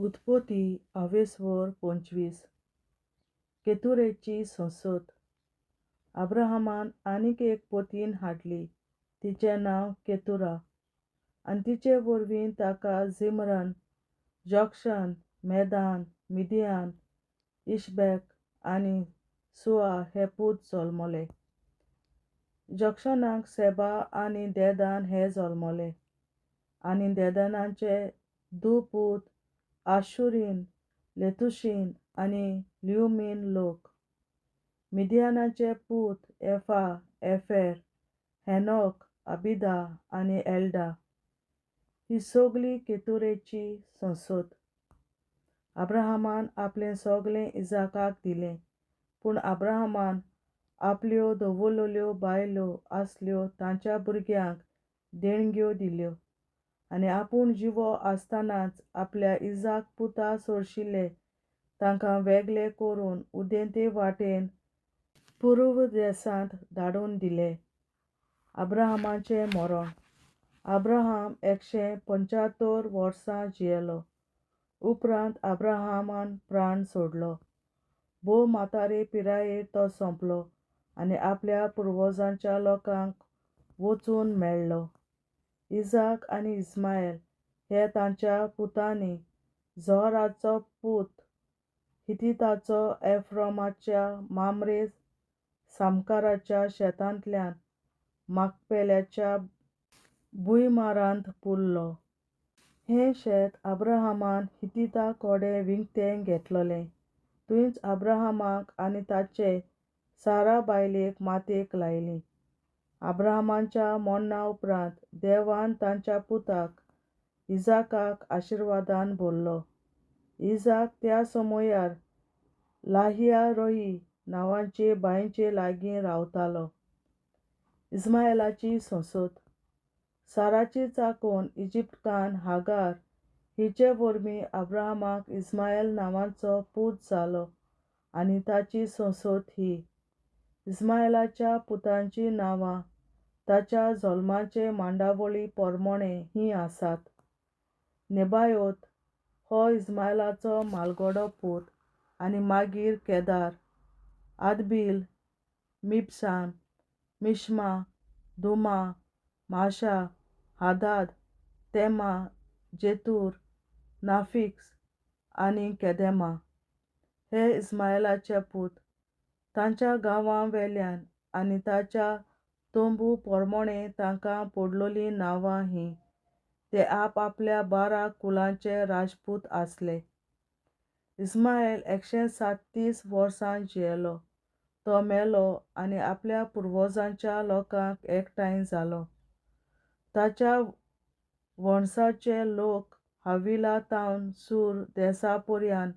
उत्पत्ती 25 केतुरेची संसद. अब्राहमान आनीक एक पोतीन हाडली, तिचें नांव केतुरा, आनी तिचे वरवीं ताका जिमरन, जोक्षन, मेदान, मिदियान, इशबॅक आनी सुआ हे पूत जल्मले. जोक्षनाक सेबा आनी देदान हे जल्मले, आनी देदानाचे पूत आशुरीन, लेतुशीन आनी ल्युमीन लोक. मिदियानाचे पूत एफा, एफेर, हेनोक, अबिदा आनी एल्डा. ही सगळी केतुरेची संसद. अब्राहमान आपलें सगळें इजाकाक दिलें, पूण अब्राहमान आपल्यो दवरलेल्यो बायलो आसल्यो तांच्या भुरग्यांक देणग्यो दिल्यो, आनी आपूण जिवो आसतनाच आपल्या इजाक पुता सोडशिल्ले तांकां वेगळे करून उदेंते वाटेन पूर्व देशांत धाडून दिले. अब्राहमाचें मरण. अब्राहम 175 वर्सां जियेलो. उपरांत अब्राहमान प्राण सोडलो. भोव म्हातारे पिरायेर तो सोंपलो आनी आपल्या पुर्वजांच्या लोकांक वचून मेळ्ळो. इजाक आनी इस्मायल हे तांच्या पुतांनी. जोहराचो पूत हित्तीताचो एफ्रोमाच्या माम्रे सामकाराच्या शेतांतल्यान माकपेलाच्या भुंयमारांत पुरलो. हें शेत अब्राहमान हित्तीता कोडे विकतें घेतलोलें. थंयच अब्राहमाक आनी ताचे सारा बायलेक मातेक लायली. अब्राहमाच्या मरणा उपरांत देवान तांच्या पुताक इजाकाक आशिर्वादान भरलो. इजाक त्या समयार लाहिया रोई नांवाचे बायचे लागीं रावतालो. इस्माएलाची संसद. साराची चाकून इजिप्टकान हागार हिचे वरवीं अब्राहमाक इस्माएल नांवाचो पूत जालो आनी ताची संसद ही. इस्माएलाच्या पुतांचीं नांवां ताच्या जल्माचे मांडावळी पोरमोणें हीं आसात. नेबायोत हो इस्माएलाचो मालगडो पूत आनी मागीर केदार, आदबील, मिबसाम, मिश्मा, दुमा, माशा, हादाद, तेमा, जेतूर, नाफिक्स आनी केदेमा हे इस्माएलाचे पूत. तांच्या गांवां वेल्यान आनी ताच्या तोंबू पोरमोणें तांकां पडलोलीं नांवां हीं. ते आपआपल्या 12 कुलांचे राजपूत आसले. इस्माएल 137 वर्सां जियेलो. तो मेलो आनी आपल्या पुर्वजांच्या लोकांक एकठांय जालो. ताच्या वंशाचे लोक हाविला तावन सूर देशापर्यंत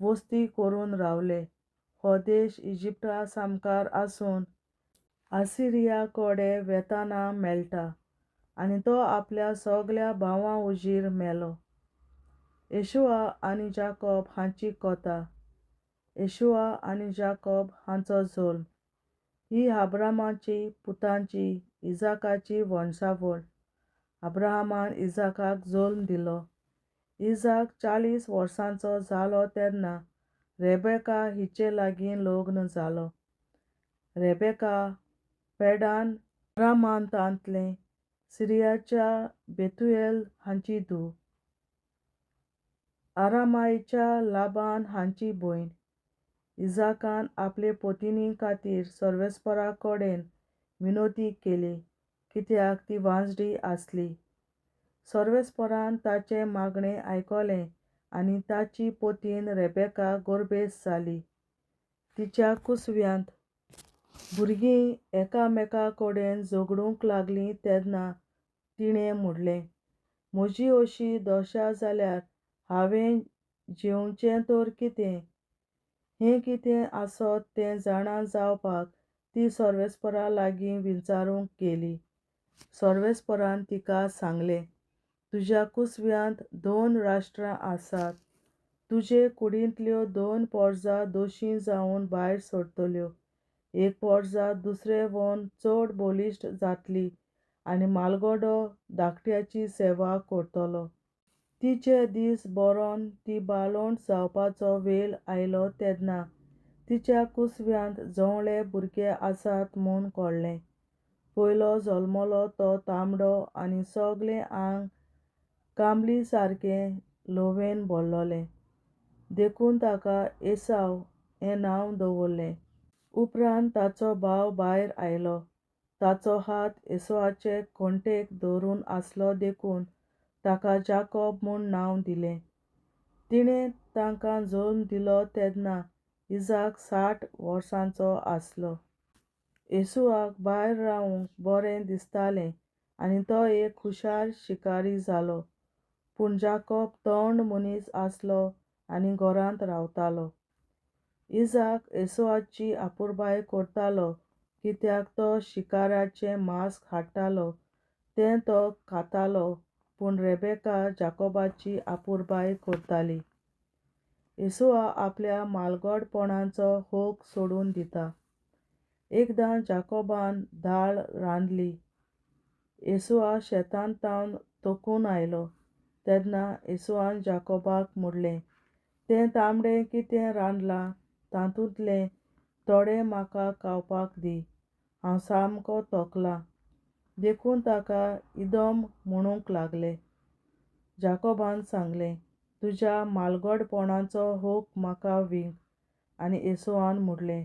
वस्ती करून रावले. हो देश इजिप्टा सामकार आसून आसिरिया कोडे वेताना मेळटा, आनी तो आपल्या सगळ्या भावां हुजीर मेलो. येशुआ आनी जाकोब हांची कोता. येशुआ आनी जाकोब हांचो जल्म. ही अब्राहमाची पुतांची इजाकाची वंशावळ. अब्राहमान इजाकाक जल्म दिलो. इजाक 40 वर्सांचो जालो तेन्ना रेबेका हिचे लागीं लग्न जालो. रेबेका पेडान आरामांतांतले सिरियाच्या बेतुएल हांची धूव. आरामायेच्या लाबान हांची भयण. इजाकान आपले पोतिनी खातीर सर्वेस्परा कडेन विनोती केली, कित्याक ती वांजडी आसली. सर्वेस्परान ताचें मागणें आयकलें आनी ताची पोतीन रेबेका गोरबेस जाली. तिच्या कुसव्यांत भुरगीं एकामेका कडेन झगडूंक लागलीं तेन्ना तिणें म्हणलें, म्हजी अशी दशा जाल्यार हांवें जेवचें तर कितें? हें कितें आसत तें जाणा जावपाक ती सर्वेस्परा लागीं विचारूंक गेली. सर्वेस्परान तिका सांगलें, तुज्या कुसव्यांत 2 राष्ट्रां आसात. तुजे कुडींतल्यो 2 पोरजां दोशी जावन भायर सरतल्यो. एक पोरजा दुसरेवन चड बलिश्ट जातली आनी मालगडो धाकट्याची सेवा करतलो. तिचे दीस बरोवन ती बाळोवंट जावपाचो वेळ आयलो तेन्ना तिच्या कुसव्यांत जवळे भुरगे आसात म्हूण कळ्ळें. पयलो जल्मलो तो तांबडो आनी सगळें आंग कांबळी सारकें ल्हवेन भरलोलें. देखून ताका एसाव हें नांव दवरलें. उपरांत ताचो भाव भायर आयलो. ताचो हात एसावाचे खोंटेक धरून आसलो देखून ताका जाकोब म्हूण नांव दिलें. तिणें तांकां जल्म दिलो तेन्ना इसाक 60 वर्सांचो आसलो. एसावाक भायर रावूंक बरें दिसतालें आनी तो एक हुशार शिकारी जालो. पूण जाकोब थंड मनीस आसलो आनी घरांत रावतालो. इसाक एसावाची आपुरबाय करतालो कित्याक तो शिकाराचें मांस हाडटालो तें तो खातालो पूण रेबेका जाकोबाची आपुरबाय करताली. एसाव आपल्या मालगडपणाचो होक सोडून दिता. एकदां जाकोबान दाळ रांदली. एसाव शेतांत तावन थकून आयलो तेन्ना एसावान जाकोबाक म्हणलें, तें तांबडें कितें रांदलां तातूंतलें थोडें म्हाका खावपाक दी, हांव सामको थकलां. देखून ताका इदोम म्हणूंक लागलें. जाकोबान सांगलें, तुज्या मालगडपणाचो होक म्हाका विंग. आनी एसावान म्हणलें,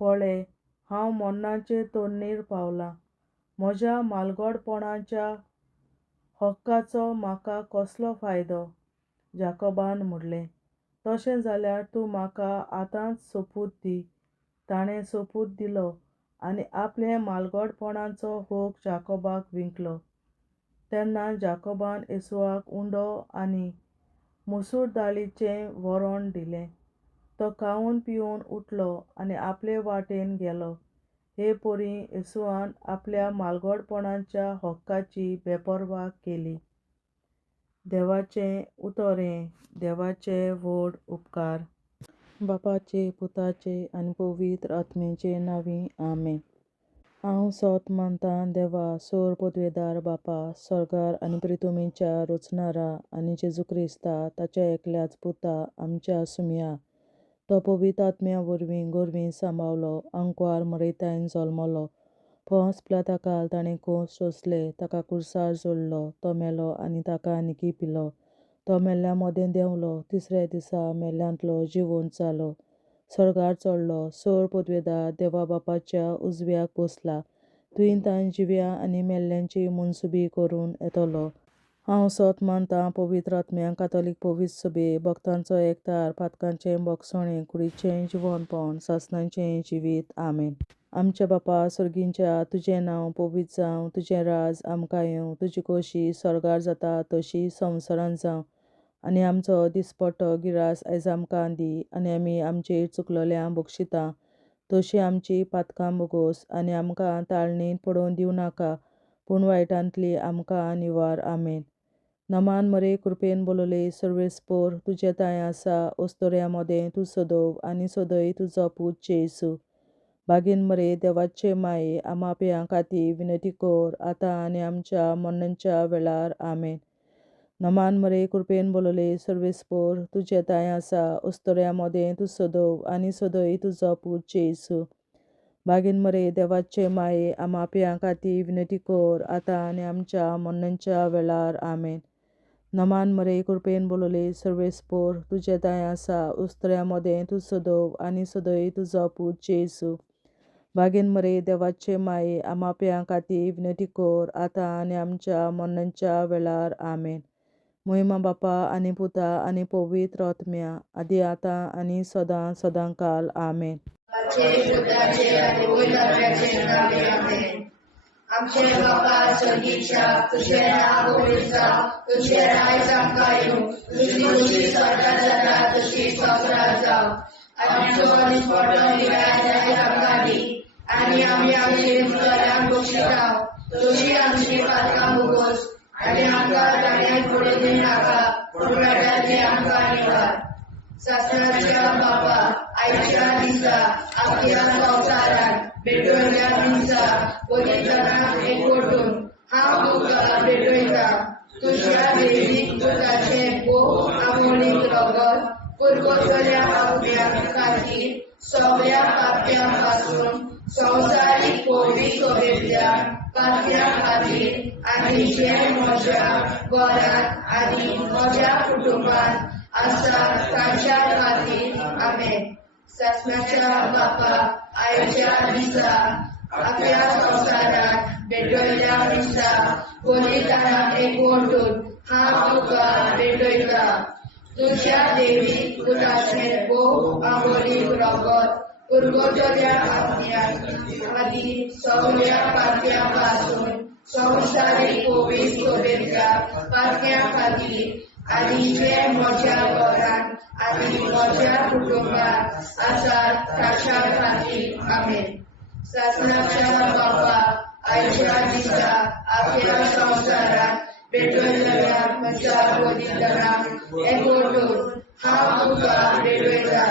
पळय, हांव मरणाचे तोरणेर पावलां. म्हज्या मालगडपणाच्या हक्काचो म्हाका कसलो फायदो? जाकोबान म्हणलें, तशें जाल्यार तूं म्हाका आतांच सोपूत दी. ताणें सोपूत दिलो आनी आपले मालगडपणाचो होक जाकोबाक विंकलो. तेन्ना जाकोबान एसावाक उंडो आनी मसूर दाळीचें वरण दिलें. तो खावन पिवन उठलो आनी आपले वाटेन गेलो. हे परी एसावान आपल्या मालगडपणाच्या हक्काची बेपरवा केली. देवाचें उतोरें. देवाचे व्हड उपकार. बापाचे, पुताचे आनी पवित्र आत्म्याचे नांवीं आमेन. हांव सोत मानतां देवा, सोर पदवेदार बापा, स्वर्गार आनी पृथ्वीच्या रचणारा आनी जेजू क्रिस्ता ताच्या एकल्याच पुता आमच्या सुमया. तो पवित्र आत्म्या वरवीं गोरवीं सांबाळलो, अंकवार मरयतायन जल्मलो. पोंस पिलाताकाल ताणें खूंस सोंसले, ताका क्रुसार जोडलो. तो मेलो आनी ताका निकी पिलो. तो मेल्ल्या मोदें देंवलो, तिसऱ्या दिसा मेल्ल्यांतलो जिवंत जालो. स्वर्गार चडलो, सोर पदवेदार देवा बापाच्या उजव्याक बसला. तुयेन ताण जिव्या आनी मेल्ल्यांची मनसुबी करून येतलो. हांव सोत मानतां पवित्र आत्म्यांक, कातोलीक पवित्र सभे, भक्तांचो एकठार, पातकांचें भोगसणें, कुडीचें जिवंतपण, सासणाचें जिवीत. आमेन. आमचे बापा सुर्गींच्या, तुजें नांव पवित्र जावं, तुजें राज आमकां येवं, तुजी खोशी स्वर्गार जाता तशी संवसारांत जावं. आनी आमचो दिसपट्टो गिरास आयज आमकां दी. आनी आमी आमचेर चुकलोल्यांक बक्षिता तशीं आमची पातकां बोगोस. आनी आमकां ताळणेंत पडोवन दिवं नाका, पूण वायटांतली आमकां निवार. आमेन. नमान मरे कृपेन बोलोले सर्वेस्पोर, तुजे ताय आसा ओस्तोऱ्या मोदें तूं सदोव आनी सदय तुजो पूत जेसू. बागेन मरे देवाचे माये, आमा पियां खातीर विनंती कर, आतां आनी आमच्या मरणाच्या वेळार. आमेन. नमान मरे कृपेन बोलोले सर्वेस्पोर, तुजे ताय आसा ओस्तोऱ्या मोदें तूं सदोव आनी सदय तुजो पूत जेसू. बागेन मरे देवाचे माये, आमा पियां खातीर विनंती कर, आतां आनी आमच्या मरणाच्या वेळार. आमेन. नमान मरे कृपेन बोलोले सर्वेस्पोर, तुजे ताय आसा ओस्तोऱ्या मोदें तूं सदोव आनी सदय तुजो पूत जेसू. बागेन मरे देवाचे माये, आमा पियां खातीर विनंती कर, आतां आनी आमच्या मरणाच्या वेळार. आमेन. महिमा बापा आनी पुता आनी पवित्र आत्म्या, आदी आतां आनी सदां सदांकाल. आमेन. आमचे बापा स्वर्गीच्या, तुझें नांव पवित्र जावं, तुझें राज आमकां येवं, तुजी खोशी स्वर्गार जाता तशी संवसारांत जावं. आमचो दिसपट्टो गिरास आयज आमकां दी. आनी आमी आमचेर चुकलोल्यांक बक्षिता तशीं आमची पातकां बोगोस. आनी आमकां ताळणेंत पडोवन दिवं नाका, पूण वायटांतली आमकां निवार. सासणाच्या बापा, आयच्या दिसा आख्या संवसारांत भेटोयल्या दिसा पवित्रांक एकवटून हांव तुका भेटयता. तुज्या दैवीक पुताचें पुरवलेल्या आपल्या खातीर सगळ्या पाप्यांपासून संवसारीक कोविड सोबेतल्या पाप्या खातीर आनी जे म्हज्या घरांत आनी म्हज्या कुटुंबात आसा तांच्या खातीर आमेन. सत्म्याच्या बापा आयच्या दिसा आपल्या संवसारात भेटयल्या दिसा बलिदानाक एकवटून हांव तुका भेटयता. तुज्या देवीक पुताचें भोव आंबोलीक रगत पुरवलेल्या आपल्या खातीर सगळ्या पाप्यांपासून संवसारीक कोविड सोबेतल्या पाप्या खातीर आनी जे म्हज्या घरांत आनी म्हज्या कुटुंबात आसात तांच्या खातीर आमेन. सासणाच्या बापा आयच्या दिसा आपल्या संवसारात भेटयलेल्या म्हज्या बलिदानाक एकवटून हांव तुका भेटयता.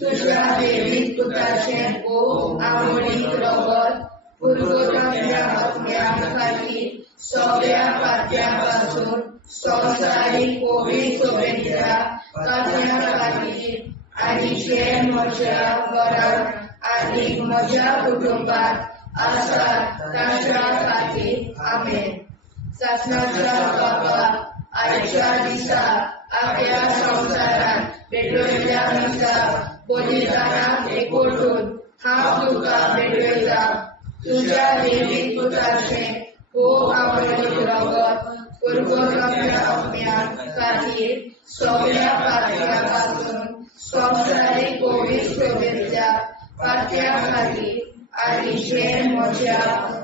तुज्या देवीक पुताचें भोव आंबोलीक रगत पुरवलेल्या आपल्या खातीर सगळ्या पाप्यांपासून संवसारीक कोविड सोबेतल्या पाप्या खातीर आनी जे म्हज्या घरांत आनी म्हज्या कुटुंबात आसात तांच्या खातीर आमेन. सासणाच्या बापा आयच्या दिसा आपल्या संवसारात भेटयल्या दिसा बलिदानाक एकवटून हांव तुका भेटयता. तुज्या देवीक पुताचें भोव आंबोलीक रगत पुरवलेल्या आपल्या खातीर सगळ्या पाप्यांपासून संवसारीक कोविड सोबेतल्या पाप्या खातीर आनी जे म्हज्या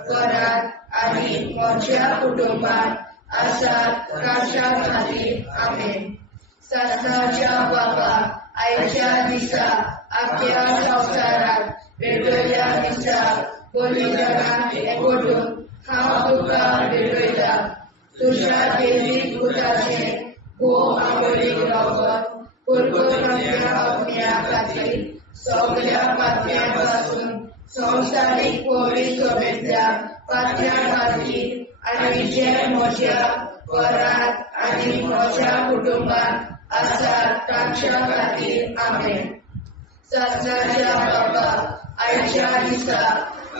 घरांत आनी म्हज्या कुटुंबात आसात तांच्या खातीर आमेन. सासणाच्या बापा आयच्या दिसा आपल्या संवसारात भेटयल्या दिसा बलिदानाक एकवटून हांव तुका भेटयता. तुज्या देवीक पुताचें भोव आंबोलीक रगत पुरवलेल्या आपल्या खातीर सगळ्या पाप्यांपासून संवसारीक कोविड सोबेतल्या पाप्या खातीर आनी जे म्हज्या घरांत आनी म्हज्या कुटुंबात आसात तांच्या खातीर आमेन. सासणाच्या बापा आयच्या दिसा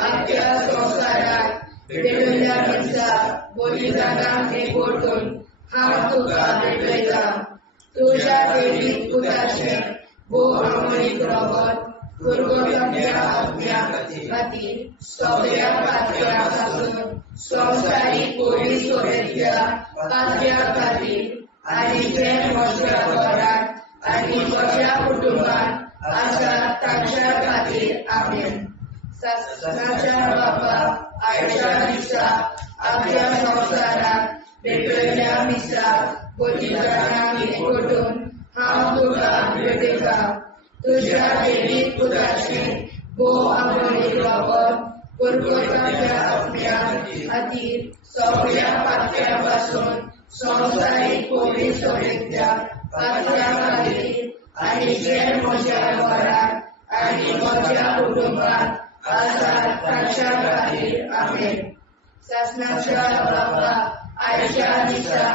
आपल्या संवसारात भेटयल्या दिसा बलिदानाक एकवटून हांव तुका भेटयता. तुज्या देवीक पुताचें भोव आंबोलीक रगत पुरवलेल्या आपल्या खातीर सगळ्या पाप्यांपासून संवसारीक कोविड सोबेतल्या पाप्या खातीर आनी जे म्हज्या घरांत आनी म्हज्या कुटुंबात आसात तांच्या खातीर आमेन. सासणाच्या बापा आयच्या दिसा आपल्या संवसारात भेटयल्या दिसा बलिदानाक एकवटून हांव तुका भेटयता. तुज्या देवीक पुताचें भोव आंबोलीक रगत पुरवलेल्या आपल्या खातीर सगळ्या पाप्यांपासून संवसारीक कोविड सोबेतल्या पाप्या खातीर आनी जे म्हज्या घरांत आनी म्हज्या कुटुंबात आसात तांच्या खातीर आमेन. सासणाच्या बापा आयच्या दिसा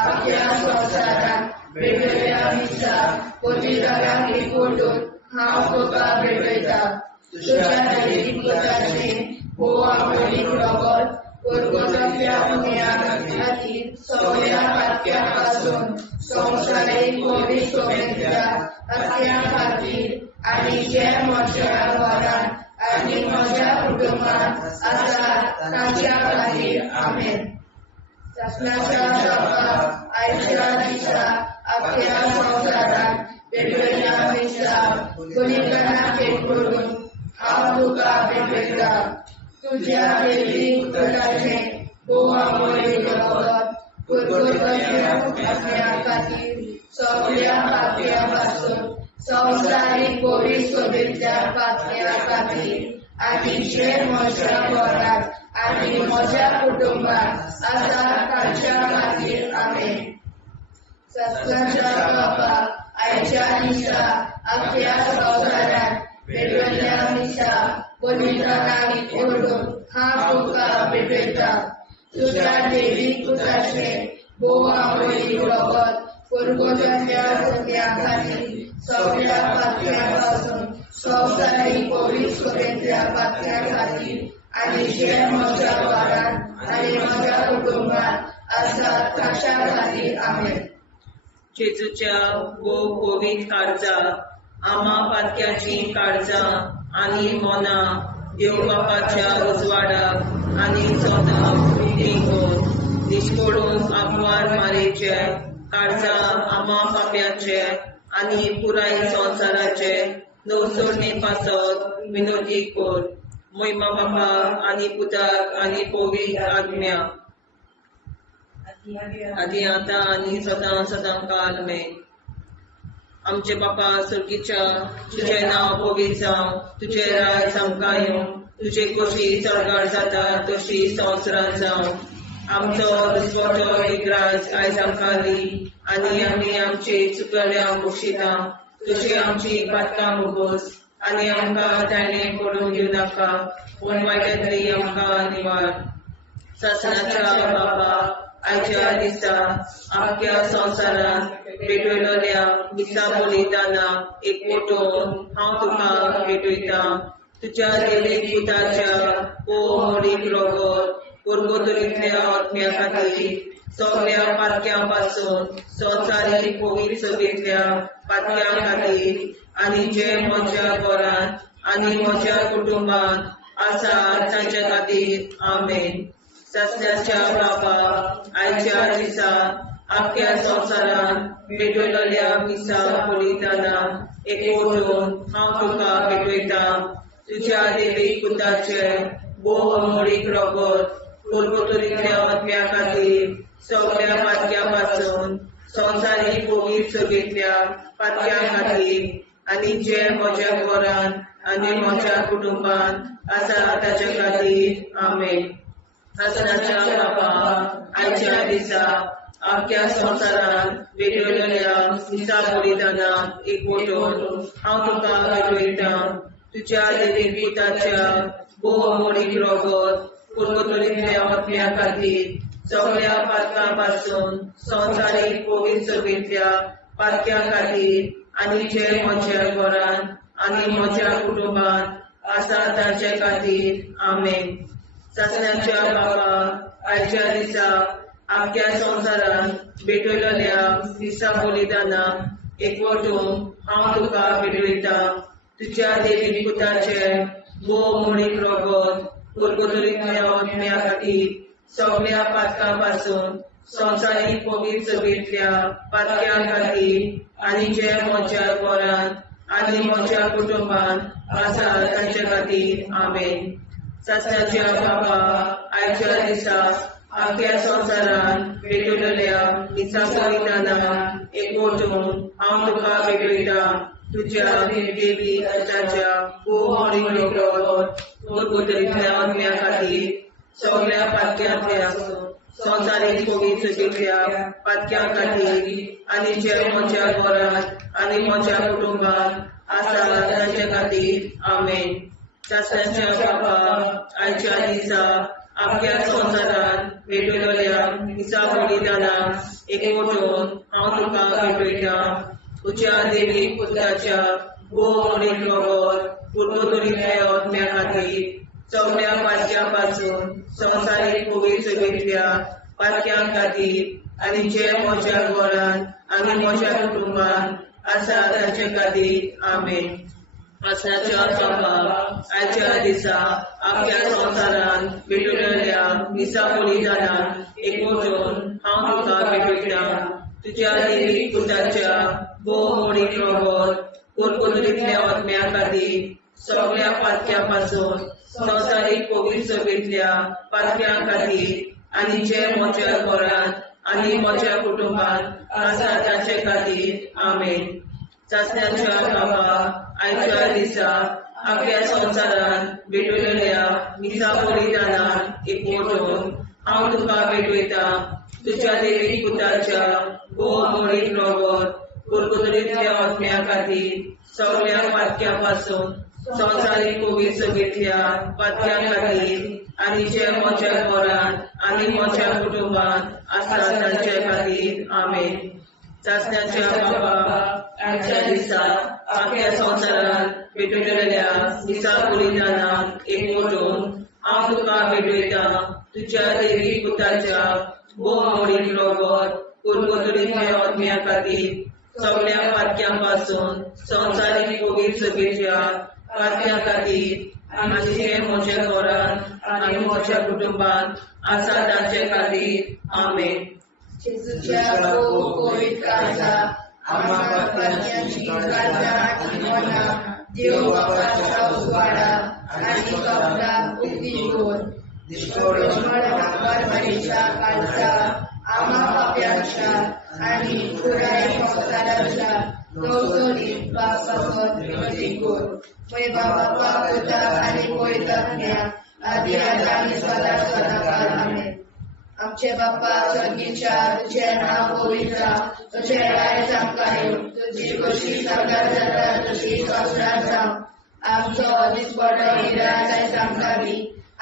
आपल्या संवसारात भेटयल्या दिसा बलिदानाक एकवटून हांव तुका भेटयता. तुज्या देवीक पुताचें भोव आंबोलीक रगत पुरवलेल्या आपल्या खातीर सगळ्या पाप्यांपासून संवसारीक कोविड सोबेतल्या पाप्या खातीर आनी जे म्हज्या घरांत आनी म्हज्या कुटुंबात आसात तांच्या खातीर आमेन. सासणाच्या बापा आयच्या दिसा आपल्या संवसारात भेटयल्या दिसा बलिदानाक एकवटून हांव तुका भेटयता. तुज्या देवीक पुताचें भोव आंबोलीक रगत पुरवलेल्या आपल्या खातीर सगळ्या पाप्यांपासून संवसारीक कोविड सोबेतल्या पाप्या खातीर आनी जे म्हज्या घरांत आनी म्हज्या कुटुंबात आसात तांच्या खातीर आमेन. सासणाच्या बापा आयच्या दिसा आपल्या संवसारात भेटयल्या दिसा बलिदानाक एकवटून हांव तुका भेटयता. तुज्या देवीक पुताचें भोव आंबोलीक रगत पुरवलेल्या आपल्या खातीर सगळ्या पातळ्यांपासून संसारिक पवित्र सुरेंद्रिया पातळ्या खातीर आनी जे म्हज्या घरांत आनी म्हज्या कुटुंबात आसात ताच्या खातीर आमेन. जेजूच्या पवित्र काळजा आम्हा पातक्याची काळजां आनी मनां देव बापाच्या उजवाडाक आनी सदांच देखून निश्पडून आग्वार मारेचे काळजा आम्हा पाप्याचे आनी पुराय संवसाराचे नवसोडणे पासत विनोदी कोर. महिमा बापा आनी पुताक आनी पवित्र आत्म्या आदी आतां आनी सदां सदां काल आमेन. आमचे बापा सुर्गीच्या तुझे नांव पवित्र जावं, तुझे राज आमकां येवं, तुझे कशी चडगाड जाता तशी संवसारांत जावं. आमचो दिसवटो विग्राज आयज आमकां दी आनी आमी आमचे चुकल्यांक बक्षिता. तुजी आमची पातकां मुगोस आनी आमकां ताणें पडून दिवं नाका, पूण वायटांतली आमकां निवार. सासणाच्या बापा आयच्या दिसा आख्या संवसारांत भेटयलोल्या दिसा बलिदाना एकवटून हांव तुका भेटयता. तुज्या देवीक पुताच्या मोडीक रोगोर पुर्गोतरींतल्या आत्म्या खातीर सगळ्या पातक्यां पासून संवसारीक पवित्र सभेंतल्या पातक्यां खातीर आनी जे म्हज्या घरांत आनी म्हज्या कुटुंबांत आसा तांच्या खातीर आमेन. सासण्याच्या बापा आयच्या दिसा आख्या संवसारांत भेटयलोल्या दिसा बलिदाना एकवटून हांव तुका भेटयता. तुज्या देवीक पुताचे मोडीक रोगोर पुर्गोतरींतल्या आत्म्या खातीर सगळ्या पातक्यां पासून संवसारीक पवित्र सभेंतल्या पातक्यां खातीर आनी जे म्हज्या घरांत आनी म्हज्या कुटुंबांत आसा ताच्या खातीर आमेन. सासणाच्या बापा आयच्या दिसा आख्या संवसारांत भेटयलोल्या दिसा बलिदानाक एकवटून हांव तुका भेटयता. तुज्या देवीक पुताच्या मोडीक रोगोर पुर्गोतरींतल्या आत्म्या खातीर सगळ्या पातकां पासून संवसारीक पवित्र सभेंतल्या पातक्यां खातीर आनी जे म्हज्या घरांत आनी म्हज्या कुटुंबांत आसा ताचे खातीर आमेन. सासण्याच्या बापा आयच्या दिसा आख्या संवसारांत भेटयलोल्या दिसा बलिदानाक एकवटून हांव तुका भेटयता. तुज्या देवीक पुताचे मोडीक रोगोर पुर्गोतरींतल्या आत्म्या खातीर सगळ्या पातकां पासून संवसारीक पवित्र सभेंतल्या पातक्यां खातीर आनी जे म्हज्या घरांत आनी म्हज्या कुटुंबांत आसा तांचे खातीर आमेन. सासण्याच्या बापा आयच्या दिसा आख्या संवसारांत भेटयलोल्या दिसा बलिदानाक एकवटून हांव तुका भेटयता. तुज्या देवीक पुताच्या मोडीक रोगोर पुर्गोतरींतल्या आत्म्या खातीर सगळ्या पातक्यांतल्या संवसारीक पवित्र सभेंतल्या पातक्यां खातीर आनी जे म्हज्या घरांत आनी म्हज्या कुटुंबांत आसा तांचे खातीर आमेन. सासण्याच्या बापा आयच्या दिसा आख्या संवसारांत भेटयलोल्या दिसा बलिदानाक एकवटून हांव तुका भेटयता. तुज्या देवीक पुताच्या मोडीक रोगोर पुर्गोतरींतल्या आत्म्या खातीर सगळ्या पातक्यां पासून संवसारीक पवित्र सभेंतल्या पातक्यां खातीर आनी जे म्हज्या घरांत आनी म्हज्या कुटुंबांत आसा तांचे खातीर आमेन. सासण्याच्या बापा आयच्या दिसा आख्या संवसारांत भेटयलोल्या दिसा बलिदानाक एकवटून हांव तुका भेटयता. तुज्या देवीक पुताच्या मोडीक रोगोर पुर्गोतरींतल्या आत्म्या खातीर सगळ्या पातक्यां पासून संवसारीक पवित्र सभेंतल्या पातक्यां खातीर आनी जे म्हज्या घरांत आनी म्हज्या कुटुंबांत आसा तांचे खातीर आमेन. सासण्याच्या बापा आयच्या दिसा आख्या संवसारांत भेटयलोल्या दिसा बलिदानाक एकवटून हांव तुका भेटयता. तुज्या देवीक पुताच्या मोडीक रोगोर पुर्गोतरींतल्या आत्म्या खातीर सगळ्या पातक्यां पासून संवसारीक पवित्र सभेंतल्या पातक्यां खातीर आनी जे म्हज्या घरांत आनी म्हज्या कुटुंबांत आसा तांचे खातीर आमेन. चाचण्याच्या बाबा आजच्या दिसा अख्ख्या संवसारात भेटलेल्या दिसा बलिदानाक एकवटून हांव तुका भेटयता तुझ्या देवी पुताच्या भोवमोडीक रगत कुरकुतरीतल्या आत्म्या खातीर सगळ्या पातक्यां संवसारीक कोवीड सभेच्या पातक्या खातीर आनी जे म्हज्या घरांत आनी म्हज्या कुटुंबात आसा ताचे खातीर आमेन. जेजूच्या कोवीड काळात आम्हा पातक्यांची काळजा आनी मना देव बापाच्या उजवाडा आनी सगळ्यांक उक्ती कर. परमेच्या काळजा आम्हा पाप्यांच्या आनी पुराय संवसाराच्या नवसरीत वासावर विनंती कर. पळय बाबा पुता आनी पवित्रात्म्या आदी आनी सदा सदाकाळ आमेन. आमचे बाप्पा स्वर्गीच्या तुझे नाव पवित्र तुझे राय जावं तुझी कशी सरकार जाता तशी संसारात जावं. आमचो दिसपडो हिराय सांगताली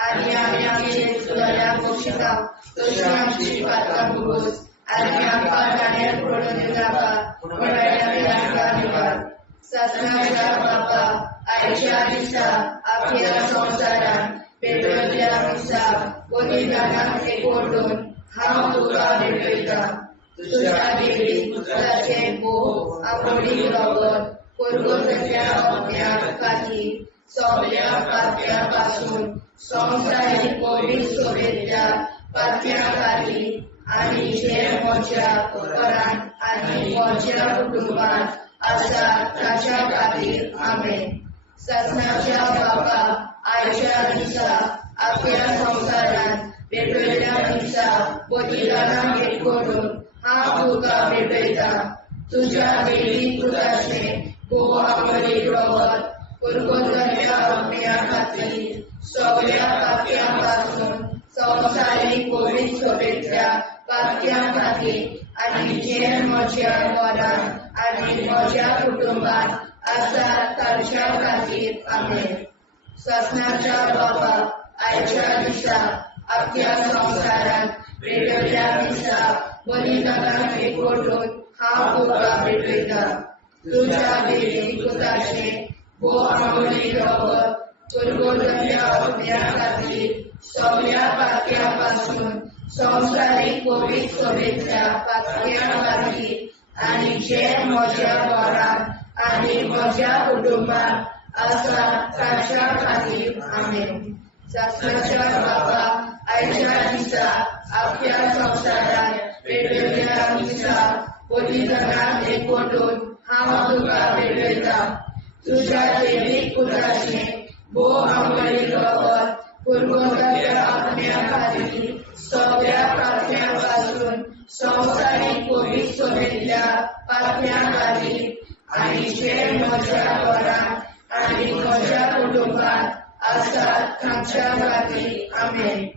आनी आमी आमची सुदाऱ्या पोशिता तशी आमची पात्रां भोगोस आनी आमकां गाण्यार पडून दिनाका पण आमी आमकां निवाड. ससनाच्या बाप्पा आयच्या दिसा आख्या संवसारान पेटयल्ल्या दिसा बलिदानाक एकवटून हांव तुका भेटयता तुज्या देवी पुत्राचे भोव आपणी रगत कुरकुतल्या आत्म्या खातीर सगळ्या पातक्यां पासून संवसारीक कोवीड सभेच्या पातक्यां खातीर आनी जे म्हज्या घरांत आनी म्हज्या कुटुंबात आसा ताच्या खातीर आमेन. ससनाच्या बाबा आयच्या दिसा आख्या संवसारान भेटयल्ल्या दिसा बलिदानाक एकवटून हांव तुका भेटयता तुज्या देवी पुताचे भोव आपणी रगत कुरकुतल्या आत्म्या खातीर सगळ्या पातक्यां पासून संवसारीक कोवीड सभेच्या पातक्यां खातीर आनी जे म्हज्या घरांत आनी म्हज्या कुटुंबात आसा ताच्या खातीर आमेन. ससनाच्या बाबा आयच्या दिसा आख्या संवसारात भेटयल्ल्या दिसा बलिदानाक एकवटून हांव तुका भेटयता तुज्या देवी पुताचे भोव आपणी रगत कुरकुतल्या आत्म्या खातीर सगळ्या पातक्यां पासून संवसारीक कोवीड सभेच्या पातक्यां खातीर आनी जे म्हज्या घरांत आनी म्हज्या कुटुंबात आसा ताच्या खातीर आमेन. ससनाच्या बाबा आयच्या दिसा आख्या संवसारात भेटयल्ल्या दिसा बलिदानाक एकवटून हांव तुका भेटयता तुज्या देवी पुताचे भोव आपणी रगत कुरकुतल्या आत्म्या खातीर सगळ्या पातक्यां पासून संवसारीक कोवीड सभेच्या पातक्यां खातीर आनी जे म्हज्या घरांत आनी म्हज्या कुटुंबात आसा ताच्या खातीर आमेन.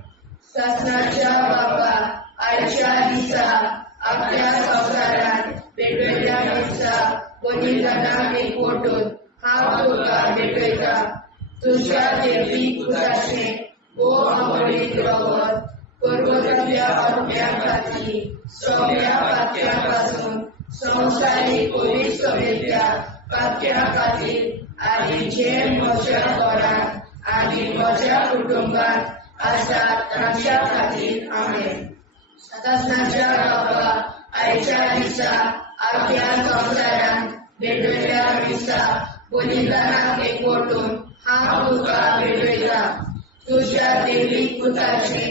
ससनाच्या बाबा आयच्या दिसा आख्या संवसारात भेटयल्ल्या दिसा बलिदानाक एकवटून हांव तुका भेटयता तुज्या देवी पुताचे भोव आपणी रगत कुरकुतल्या आत्म्या खातीर सगळ्या पातक्यां पासून संवसारीक कोवीड सभेच्या पातक्यां खातीर आनी जे म्हज्या घरांत आनी म्हज्या कुटुंबात आसा ताच्या खातीर आमेन. ससनाच्या बाबा आयच्या दिसा आख्या संवसारात भेटयल्ल्या दिसा बलिदानाक एकवटून हांव तुका भेटयता तुज्या देवी पुताचे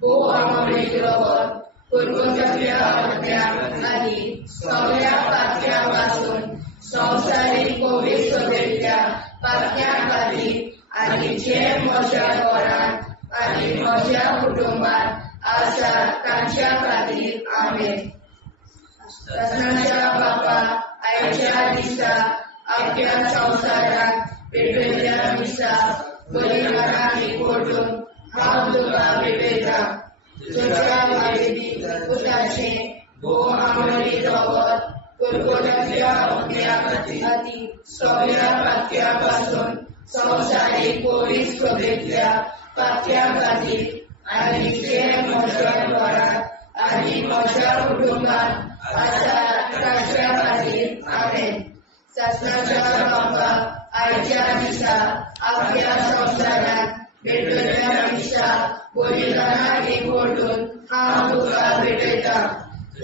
भोव आपणी रगत कुरकुतल्या आत्म्या खातीर सगळ्या पातक्यां पासून संवसारीक कोवीड सभेच्या पातक्यां खातीर आनी जे म्हज्या घरांत आनी म्हज्या कुटुंबात आसा ताच्या खातीर आमेन. ससनाच्या बाबा आयच्या दिसा आख्या संवसारात भेटयल्ल्या दिसा बलिदानाक एकवटून हांव तुका भेटयता तुज्या देवी पुताचे भोव आपणी रगत कुरकुतल्या आत्म्या खातीर सगळ्या पातक्यां पासून संवसारीक कोवीड सभेच्या पातक्यां खातीर आनी जे म्हज्या घरांत आनी म्हज्या कुटुंबात आसा ताच्या खातीर आमेन. शासनाच्या बाबा आयच्या दिसा आपल्या संवसारात भेटलेल्या दिसा बलिदानाक एकवटून हांव तुका भेटयता.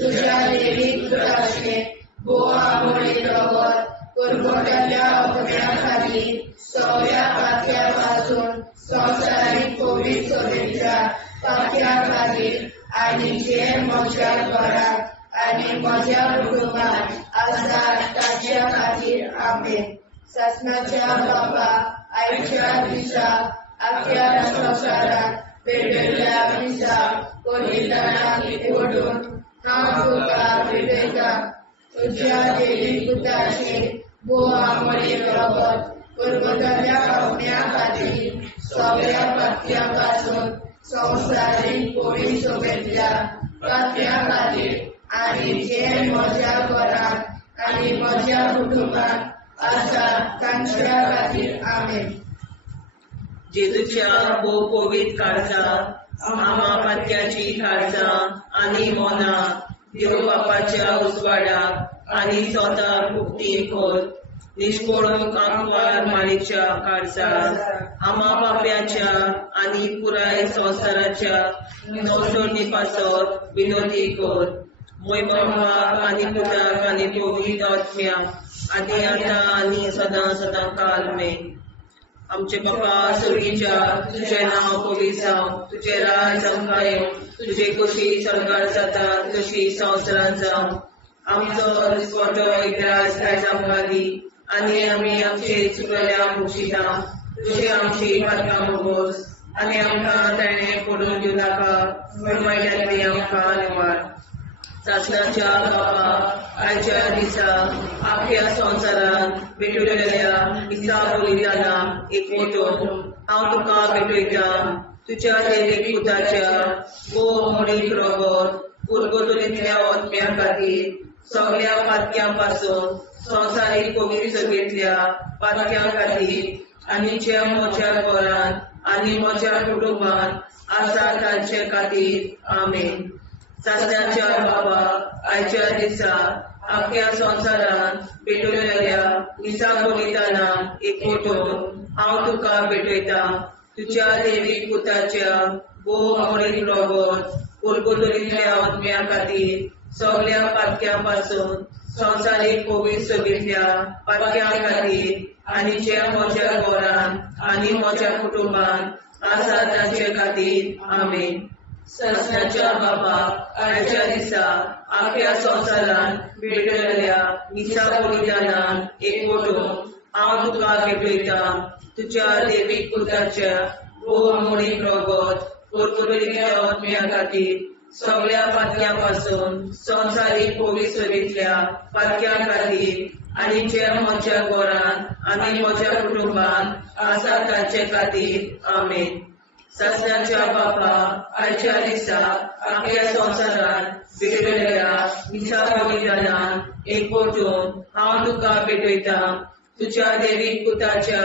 तुझ्या देवीक पुताचे बोवा मोडी रगत परगोट्याच्या अपम्या खातीर सगळ्या पातक्या पासून संवसारीक कोवीड सोबेच्या पातक्या खातीर आनी जे म्हज्या घरात आनी म्हज्या कुटुंबात आसा ताच्या खातीर आमेन. शासनाच्या बाबा आयच्या दिसा आख्या संवसारात भेटलेल्या दिसा बलिदानाक एकवटून हांव तुका भेटयता. तुझ्या देवी पुताचे बोवा मोडी रगत परगोट्याच्या अपम्या खातीर सगळ्या पातक्या पासून संवसारीक कोवीड सोबेच्या पातक्या खातीर आनी जे म्हज्या घरात आनी म्हज्या कुटुंबात आसा तांच्या खातीर आमेन. जेजूच्या भोव कोवीड काळजा आमा पातक्याची काळजां आनी मोना देव बापाच्या उजवाडाक आनी स्वता मुक्ती कोर. निष्पळूंक आंकवार माळेच्या काळजाक आमा बाप्याच्या आनी पुराय संवसाराच्या मोसोळणी पासत विनोदी कोर. मोय बापाक आनी पुताक आनी पवित्र आत्म्याक आदी आतां आनी सदां सदां काल मेन. आमचे बापा स्वर्गीच्या तुझे नांव पवित्र जावं, तुझे राज आमकां येवं, तुझे कशी सरकार जाता तशी संवसारांत जावं. आमचो दिसवटो एकदांच आयज आमकां दी आनी आमी आमचे चुकल्यांक बक्षिता. तुझे आमची पातकां भोगोस आनी आमकां ताणें पडून दिवं नाका, वायटांतली आमकां निवार. शासनाच्या बाबा आयच्या दिसा आख्या संवसारांत भेटलेल्या दिसा बलिदानाक एकवटून हांव तुका भेटयता. तुझ्या देवीक पुताच्या बोव मोडीक रगत परगोट्याच्या अपम्या खातीर सगळ्या पातक्यां पासून संवसारीक कोवीड सोबेतल्या पातक्यां खातीर आनी जे म्हज्या घरांत आनी म्हज्या कुटुंबात आसा तांचे खातीर आमेन. शासनाच्या बाबा आयच्या दिसा आख्या संवसारांत भेटलेल्या दिसा बलिदानाक एकवटून हांव तुका भेटयता. तुझ्या देवीक पुताच्या बोव मोडीक रगत परगोट्याच्या अपम्या खातीर सगळ्या पातक्यां पासून संवसारीक कोवीड सोबेतल्या पातक्यां खातीर आनी जे म्हज्या घरांत आनी म्हज्या कुटुंबात आसा तांचे खातीर आमेन. शासनाच्या बाबा आयच्या दिसा आख्या संवसारांत भेटलेल्या दिसा बलिदानाक एकवटून हांव तुका भेटयता. तुझ्या देवीक पुताच्या बोव मोडीक रगत परगोट्याच्या अपम्या खातीर सगळ्या पातक्यां पासून संवसारीक कोवीड सोबेतल्या पातक्यां खातीर आनी जे म्हज्या घरांत आनी म्हज्या कुटुंबात आसा तांचे खातीर आमेन. शासनाच्या बापा आयच्या दिसा आख्या संवसारांत भेटलेल्या दिसा बलिदानाक एकवटून हांव तुका भेटयता. तुझ्या देवीक पुताच्या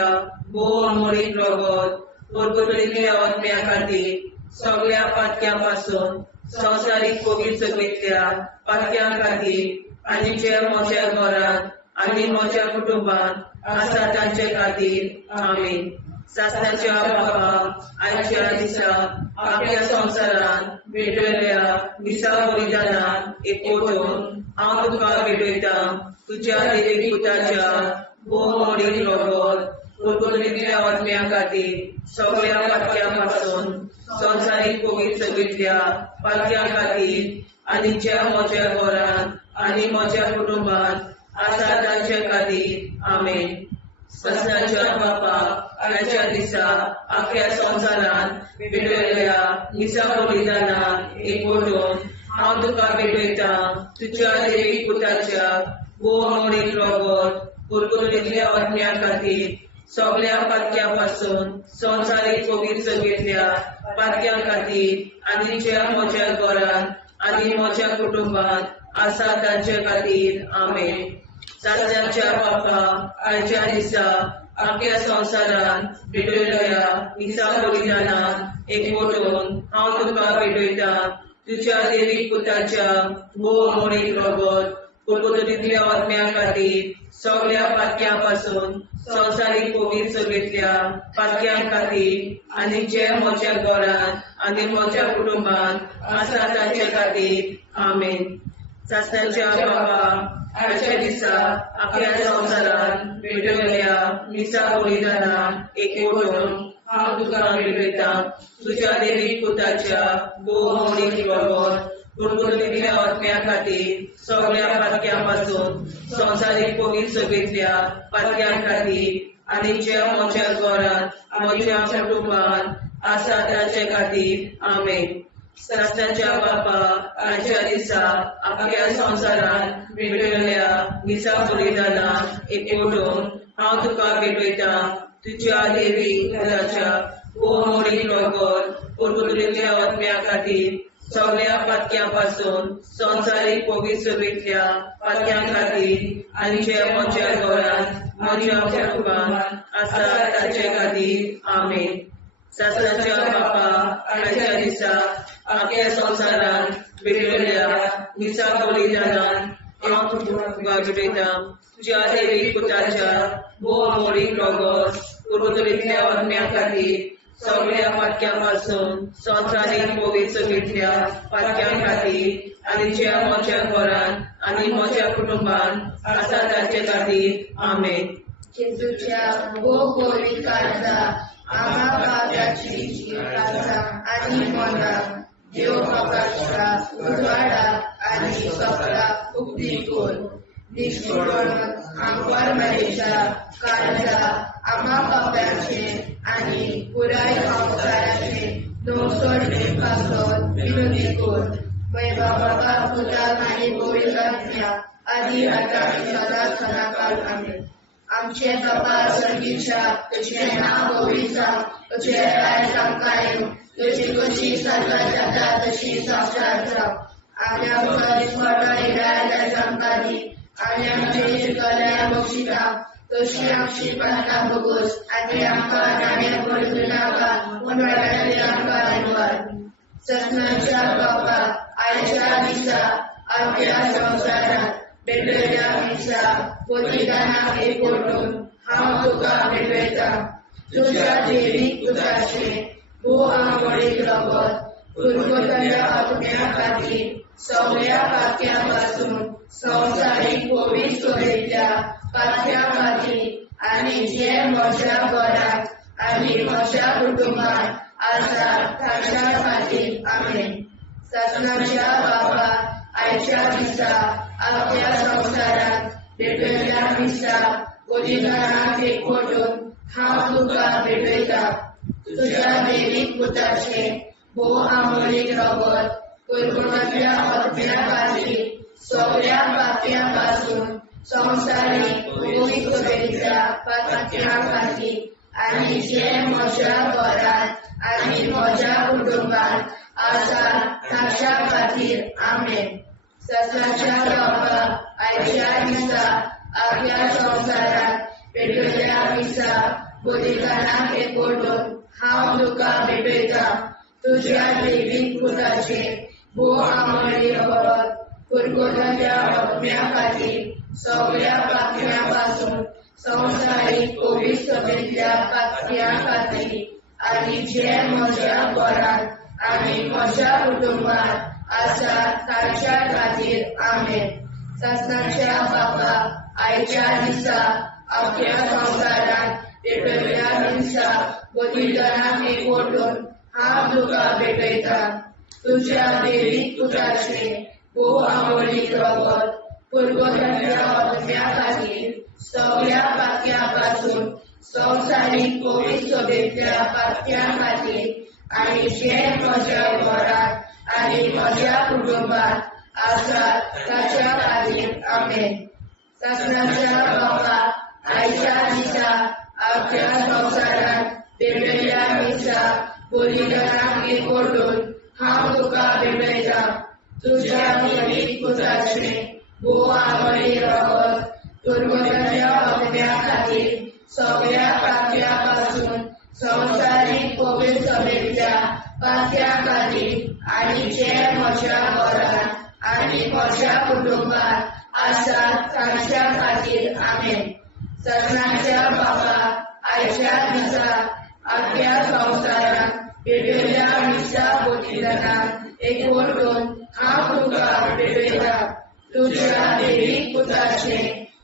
बोव मोडीक रगत परगोट्याच्या अपम्या खातीर सगळ्या पातक्यां पासून संवसारीक कोवीड सोबेतल्या पातक्यां खातीर आनी जे म्हज्या घरांत आनी म्हज्या कुटुंबात आसा तांचे खातीर आमेन. शासनाच्या बाबा आयच्या दिसा आख्या संवसारांत भेटलेल्या दिसा बलिदानाक एकवटून हांव तुका भेटयता. तुझ्या देवीक पुताच्या बोव मोडीक रगत परगोट्याच्या अपम्या खातीर सगळ्या पातक्यां पासून संवसारीक कोवीड सोबेतल्या पातक्यां खातीर आनी जे म्हज्या घरांत आनी म्हज्या कुटुंबात आसा तांचे खातीर आमेन. शासनाच्या बापा आयच्या दिसा आख्या संवसारांत भेटलेल्या दिसा बलिदानाक एकवटून हांव तुका भेटयता. तुझ्या देवीक पुताच्या बोव मोडीक रगत परगोट्याच्या अपम्या खातीर सगळ्या पातक्यां पासून संवसारीक कोवीड सोबेतल्या पातक्यां खातीर आनी जे म्हज्या घरांत आनी म्हज्या कुटुंबात आसा तांचे खातीर आमेन. शासनाच्या बापा आयच्या दिसा आख्या संवसारांत भेटलेल्या दिसा बलिदानाक एकवटून हांव तुका भेटयता. तुझ्या देवीक पुताच्या भोव मोडीक रगत कुरकुरीतल्या आत्म्या खातीर सगळ्या पातक्यां संवसारीक कोवीड सभेतल्या पातक्यां खातीर आनी जे म्हज्या घरांत आनी म्हज्या कुटुंबांत आसा तांचे खातीर आमेन. सासणाच्या बाबा आजच्या दिसा आपल्या संवसारांत भेटलेल्या मिसा बलिदानान एकवटून हांव तुका भेटयता. तुझ्या देवीक पुताच्या भोव मोडीक रगत कुरकुरीतल्या आत्म्या खातीर सगळ्या पातक्यां संवसारीक कोवीड सभेतल्या पातक्यां खातीर आनी जे म्हज्या घरांत म्हज्या कुटुंबांत आसा तांचे खातीर आमेन. सासणाच्या बापा आजच्या दिसा आपल्या संवसारांत भेटलेल्या मिसा बलिदानान एकवटून हांव तुका भेटयता. तुझ्या देवीक पुताच्या भोव मोडीक रगत कुरकुरीतल्या आत्म्या खातीर सगळ्या पातक्यां संवसारीक कोवीड सभेतल्या पातक्यां खातीर आनी जे म्हज्या घरांत म्हज्या कुटुंबांत आसा तांचे खातीर आमेन. सासणाच्या बापा आजच्या दिसा आपल्या संवसारांत भेटलेल्या मिसा बलिदानान हांव तुका भेटयता. तुझ्या देवीक पुताच्या भोव मोडीक रगत कुरकुरीतल्या आत्म्या खातीर सगळ्या पातक्यां संवसारीक कोवीड सभेतल्या पातक्यां खातीर आनी जे म्हज्या घरांत आनी म्हज्या कुटुंबांत आसा तांचे खातीर आमेन. जेजूच्या भोव कोवीड काळजा आम्हा पाप्याची काळजा आनी मना देव बापाच्या उजवाडा आनी सगळा उक्ती कोर. निष्ठुरण आमकां मेळीच्या काळजा आम्हा पाप्याचे आनी पुराय संवसाराचे नवसोडणे पासत विनोदी कोर. बाबा पुताक आनी पवित्र आत्म्या आदी आतां आनी सदांच सदांकाळ आमेन. आमचे बाबा सर्गीच्या तुझे नाव पवित्र तुझे राय आमकां तुझी कशी सजा जाता तशी संवसारांत राव. आनी आमकां दिसपट्टा इराय आमकां दी आनी आमचे शिकल्या बक्षिता तशी आमची प्रार्थना भोगोस आनी आमकां नाण्या पडूं नाका पूण वाटायले आमकां आयवार. ससनाच्या बापा आयच्या दिसा आपल्या संवसारांत भेटलेल्या मिसा बलिदानाक एकवटून हांव तुका भेटयता. तुझ्या देवीक पुताचे भोव मोडीक रगत कुरकुरीतल्या आत्म्या खातीर सगळ्या पातक्यां संवसारीक कोवीड सभेतल्या पातक्यां खातीर आनी जे म्हज्या घरांत आनी म्हज्या कुटुंबांत आसा तांच्या खातीर आमेन. ससनाच्या बापा आयच्या दिसा आपल्या संवसारांत भेटलेल्या मिसा बलिदानाक एकवटून हांव तुका भेटयता. तुझ्या देवीक पुताचे भोव मोडीक रगत कुरकुरीतल्या आत्म्या खातीर सगळ्या पातक्यां संवसारीक कोवीड सभेतल्या पातक्यां खातीर आनी जे म्हज्या घरांत आनी म्हज्या कुटुंबांत आसा तांच्या खातीर आमेन. ससनाच्या बापा आयच्या दिसा आपल्या संवसारांत भेटलेल्या मिसा बलिदानाक एकवटून हांव तुका भेटयता. तुझ्या देवीक पुताचे भोव मोडीक रगत कुरकुरीतल्या आत्म्या खातीर सगळ्या पातक्यां संवसारीक कोवीड सभेतल्या पातक्यां खातीर आनी जे म्हज्या घरांत आनी म्हज्या कुटुंबांत आसा तांच्या खातीर आमेन. ससनाच्या बापा आयच्या दिसा आपल्या संवसारांत भेटलेल्या मिसा बलिदानाक एकवटून हांव तुका भेटयता. तुझ्या देवीक पुताचे भोव मोडीक रगत कुरकुरीतल्या आत्म्या खातीर सगळ्या पातक्यां संवसारीक कोवीड सभेतल्या पातक्यां खातीर आनी जे म्हज्या घरांत आनी म्हज्या कुटुंबांत आसा तांच्या खातीर आमेन. ससनाच्या बापा आयच्या दिसा आपल्या संवसारांत भेटलेल्या मिसा बलिदानाक एकवटून हांव तुका भेटयता. तुझ्या देवीक पुताचे भोव मोडीक रगत कुरकुरीतल्या आत्म्या खातीर सगळ्या पातक्यां संवसारीक कोवीड सभेतल्या पातक्यां खातीर आनी जे म्हज्या घरांत आनी म्हज्या कुटुंबात आसात तांच्या खातीर आमेन. सगळ्यांच्या बाबा आयच्या दिसा आख्या संवसारांत पेटयल्या मिसा बलिदानाक एकवटून हांव तुका पेटयता. तुज्या देवीक पुताचे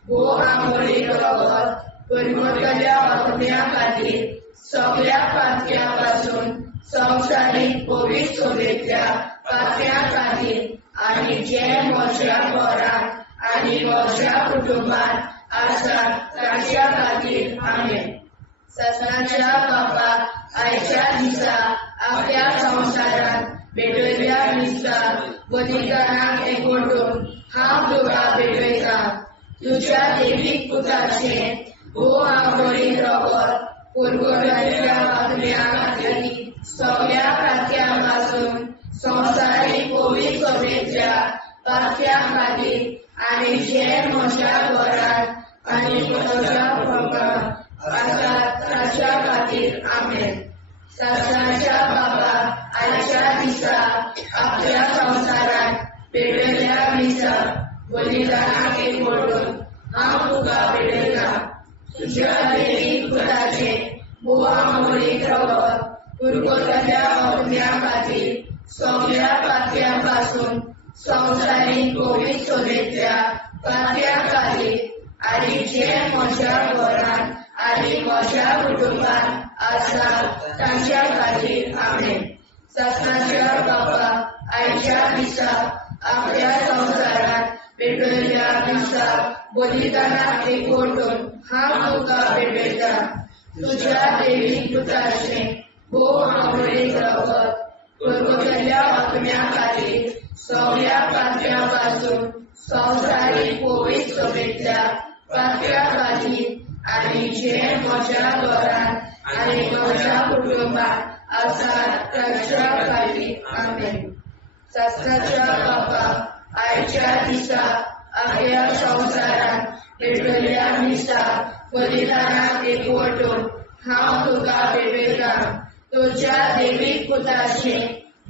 भोव आंबोळी रगत परमतल्या आत्म्या खातीर सगळ्या पातक्यां पासून संवसारीक पवित्र सभेच्या पातक्यां खातीर आनी जे म्हज्या घरांत आनी म्हज्या कुटुंबात आसात तांच्या खातीर आमेन. सगळ्यांच्या बापाक आयच्या दिसा आख्या संवसारांत पेटयल्या मिसा बलिदानाक एकवटून हांव तुका पेटयता. तुज्या देवीक पुताचे भोव आंबोळी रगत परगटल्या आत्म्या खातीर सगळ्या पातक्यां पासून संवसारीक पवित्र सभेच्या पातक्यां खातीर आनी जे म्हज्या घरांत आनी म्हज्या कुटुंबात आसात तांच्या खातीर आमेन. सगळ्यांच्या बाबा आयच्या दिसा आपल्या संवसारांत पेटयल्या मिसा बलिदानाक एकवटून हांव तुका पेटयता. तुज्या देवीक पुताचे भोव आंबोळी रगत परगटल्या आत्म्या खातीर सगळ्या पातक्यां पासून संवसारीक पवित्र सभेच्या पातक्यां खातीर आनी जे म्हज्या घरांत आनी म्हज्या कुटुंबात आसात तांच्या खातीर आमेन. सगळ्यांच्या बाबा आयच्या दिसा आपल्या संवसारांत पेटयल्या मिसा बलिदानाक एकवटून हांव तुका पेटयता. तुज्या देवीक पुताचे भोव आंबोळी रगत परगटल्या आत्म्या खातीर सगळ्या पातक्यां पासून संवसारीक पवित्र सभेच्या पातक्यां खातीर आनी जे म्हज्या घरांत आनी म्हज्या कुटुंबात आसात तांच्या खातीर आमेन. सगळ्यांच्या बाबा आयच्या दिसा आख्या संवसारांत पेटयल्या मिसा बलिदानाक एकवटून हांव तुका पेटयता. तुज्या देवीक पुताचे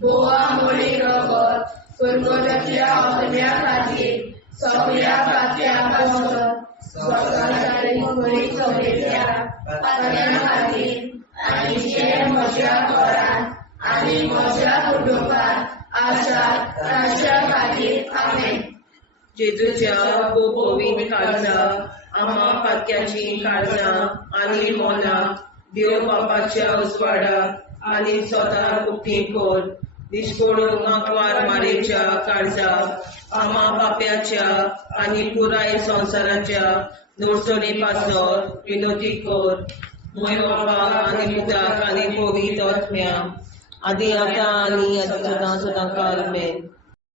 भोव आंबोळी रगत परगटल्या आत्म्या खातीर सगळ्या पातक्यां पासून संवसारीक पवित्र सभेच्या पातक्यां खातीर आनी जे म्हज्या घरांत आनी म्हज्या कुटुंबात आसात तांच्या खातीर आमेन. जेजूच्या खूब पवित्र काळजा आम्हा पातक्याची काळजा आनी मोना देव बापाच्या उजवाडाक आनी स्वताक उक्ती कोर. दिसपडून आंकवार मारेच्या काळजा आम्हा पाप्याच्या आनी पुराय संवसाराच्या नोडसणी पासोन विनोदी कोर. मोय बापाक आनी पुताक आनी पवित्र आत्म्या आदी आतां आनी सदां सदां काल आमेन.